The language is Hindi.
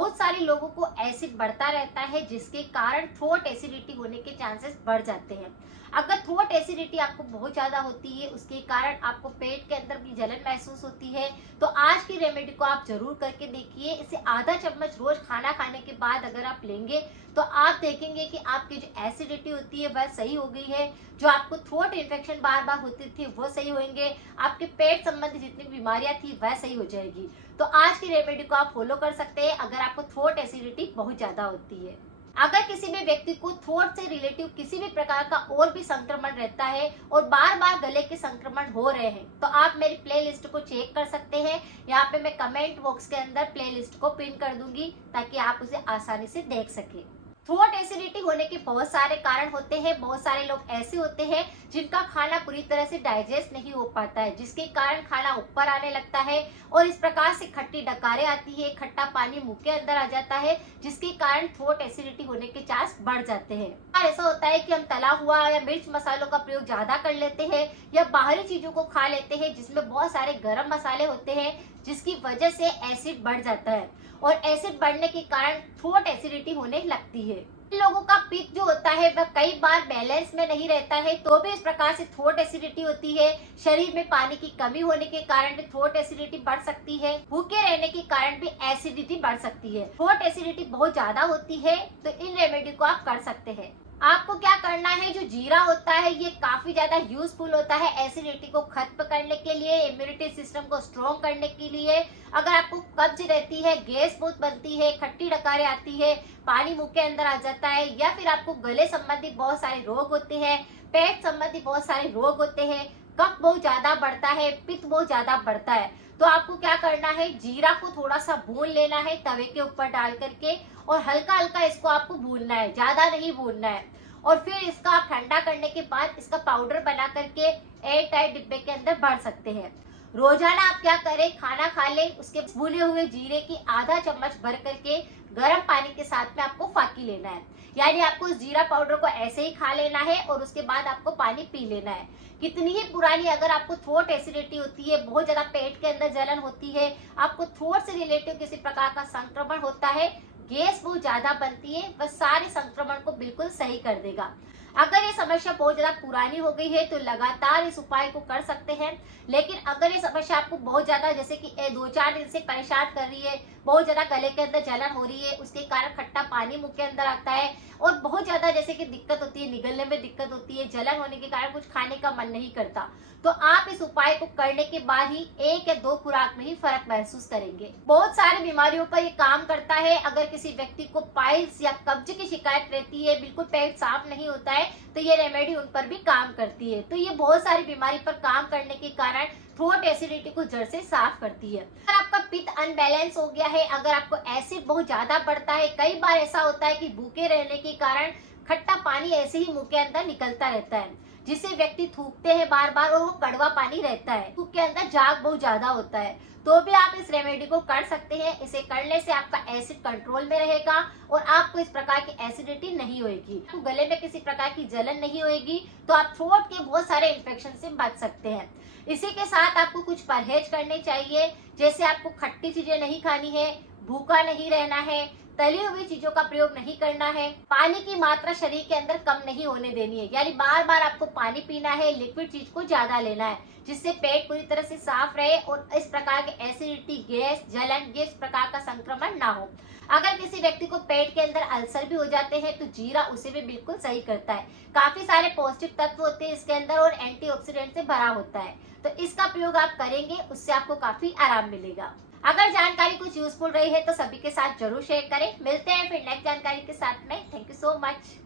बहुत सारे लोगों को एसिड बढ़ता रहता है, जिसके कारण थ्रोट एसिडिटी होने के चांसेस बढ़ जाते हैं। अगर थ्रोट एसिडिटी आपको बहुत ज्यादा होती है, उसके कारण आपको पेट के अंदर भी जलन महसूस होती है, तो आज की रेमेडी को आप जरूर करके देखिए। इसे आधा चम्मच रोज खाना खाने के बाद अगर आप लेंगे तो आप देखेंगे कि आपकी जो एसिडिटी होती है वह सही हो गई है। जो आपको थ्रोट इन्फेक्शन बार बार होती थी वो सही होंगे। आपके पेट संबंधी जितनी बीमारियां थी वह सही हो जाएगी। तो आज की रेमेडी को आप फॉलो कर सकते हैं अगर आपको थ्रोट एसिडिटी बहुत ज्यादा होती है। अगर किसी भी व्यक्ति को थ्रोट से रिलेटिव किसी भी प्रकार का और भी संक्रमण रहता है और बार बार गले के संक्रमण हो रहे हैं, तो आप मेरी प्लेलिस्ट को चेक कर सकते हैं। यहाँ पे मैं कमेंट बॉक्स के अंदर प्लेलिस्ट को पिन कर दूंगी ताकि आप उसे आसानी से देख सके। थ्रोट एसिडिटी होने के बहुत सारे कारण होते हैं। बहुत सारे लोग ऐसे होते हैं जिनका खाना पूरी तरह से डाइजेस्ट नहीं हो पाता है, जिसके कारण खाना ऊपर आने लगता है और इस प्रकार से खट्टी डकारें आती है, खट्टा पानी मुंह के अंदर आ जाता है, जिसके कारण थ्रोट एसिडिटी होने के चांस बढ़ जाते हैं। और ऐसा होता है कि हम तला हुआ या मिर्च मसालों का प्रयोग ज्यादा कर लेते हैं या बाहरी चीजों को खा लेते हैं जिसमें बहुत सारे गर्म मसाले होते हैं, जिसकी वजह से एसिड बढ़ जाता है और एसिड बढ़ने के कारण थ्रोट एसिडिटी होने लगती है। इन लोगों का पित्त जो होता है वह कई बार बैलेंस में नहीं रहता है, तो भी इस प्रकार से थ्रोट एसिडिटी होती है। शरीर में पानी की कमी होने के कारण भी थ्रोट एसिडिटी बढ़ सकती है। भूखे रहने के कारण भी एसिडिटी बढ़ सकती है। थ्रोट एसिडिटी बहुत ज्यादा होती है तो इन रेमेडी को आप कर सकते हैं। आपको क्या करना है, जो जीरा होता है ये काफी ज्यादा यूजफुल होता है एसिडिटी को खत्म करने के लिए, इम्यूनिटी सिस्टम को स्ट्रॉन्ग करने के लिए। अगर आपको कब्ज रहती है, गैस बहुत बनती है, खट्टी डकारें आती है, पानी मुंह के अंदर आ जाता है, या फिर आपको गले संबंधी बहुत सारे रोग होते हैं, पेट संबंधी बहुत सारे रोग होते हैं, कफ बहुत ज्यादा बढ़ता है, पित्त बहुत ज्यादा बढ़ता है, तो आपको क्या करना है, जीरा को थोड़ा सा भून लेना है तवे के ऊपर डाल करके और हल्का हल्का इसको आपको भूनना है, ज्यादा नहीं भूनना है। और फिर इसका आप ठंडा करने के बाद इसका पाउडर बना करके एयर टाइट डिब्बे के अंदर भर सकते हैं। रोजाना आप क्या करें, खाना खा ले उसके भुने हुए जीरे की आधा चम्मच भर करके गर्म पानी के साथ में आपको फाकी लेना है। यानी आपको उस जीरा पाउडर को ऐसे ही खा लेना है और उसके बाद आपको पानी पी लेना है। कितनी ही पुरानी अगर आपको थ्रोट एसिडिटी होती है, बहुत ज्यादा पेट के अंदर जलन होती है, आपको थ्रोट से रिलेटिव किसी प्रकार का संक्रमण होता है, गैस बहुत ज्यादा बनती है, वह सारे संक्रमण को बिल्कुल सही कर देगा। अगर ये समस्या बहुत ज्यादा पुरानी हो गई है तो लगातार इस उपाय को कर सकते हैं। लेकिन अगर ये समस्या आपको बहुत ज्यादा जैसे कि 2-4 दिन से परेशान कर रही है, बहुत ज्यादा गले के अंदर जलन हो रही है, उसके कारण खट्टा पानी मुंह के अंदर आता है और बहुत ज्यादा जैसे कि दिक्कत होती है, निगलने में दिक्कत होती है, जलन होने के कारण कुछ खाने का मन नहीं करता, तो आप इस उपाय को करने के बाद ही 1 या 2 खुराक में ही फर्क महसूस करेंगे। बहुत सारी बीमारियों पर ये काम करता है। अगर किसी व्यक्ति को पाइल्स या कब्ज की शिकायत रहती है, बिल्कुल पेट साफ नहीं होता है, तो ये रेमेडी उन पर भी काम करती है। तो ये बहुत सारी बीमारी पर काम करने के कारण थ्रोट एसिडिटी को जड़ से साफ करती है। अगर आपका पित्त अनबैलेंस हो गया है, अगर आपको एसिड बहुत ज्यादा बढ़ता है, कई बार ऐसा होता है कि भूखे रहने के कारण खट्टा पानी ऐसे ही मुंह के अंदर निकलता रहता है, जिसे व्यक्ति थूकते हैं बार बार और वो कड़वा पानी रहता है, मुंह के अंदर झाग बहुत ज्यादा होता है, तो भी आप इस रेमेडी को कर सकते हैं। इसे करने से आपका एसिड कंट्रोल में रहेगा और आपको इस प्रकार की एसिडिटी नहीं होगी, आपको गले में किसी प्रकार की जलन नहीं होगी, तो आप थ्रोट के बहुत सारे इन्फेक्शन से बच सकते हैं। इसी के साथ आपको कुछ परहेज करने चाहिए, जैसे आपको खट्टी चीजें नहीं खानी है, भूखा नहीं रहना है, तली हुई चीजों का प्रयोग नहीं करना है, पानी की मात्रा शरीर के अंदर कम नहीं होने देनी है, यानी बार बार आपको पानी पीना है, लिक्विड चीज को ज्यादा लेना है, जिससे पेट पूरी तरह से साफ रहे और इस प्रकार के एसिडिटी, गैस, जलन, इस प्रकार का संक्रमण ना हो। अगर किसी व्यक्ति को पेट के अंदर अल्सर भी हो जाते हैं तो जीरा उसे भी बिल्कुल सही करता है। काफी सारे पौष्टिक तत्व होते हैं इसके अंदर और एंटीऑक्सीडेंट से भरा होता है, तो इसका प्रयोग आप करेंगे, उससे आपको काफी आराम मिलेगा। अगर जानकारी कुछ यूजफुल रही है तो सभी के साथ जरूर शेयर करें। मिलते हैं फिर नेक्स्ट जानकारी के साथ में। Thank you so much.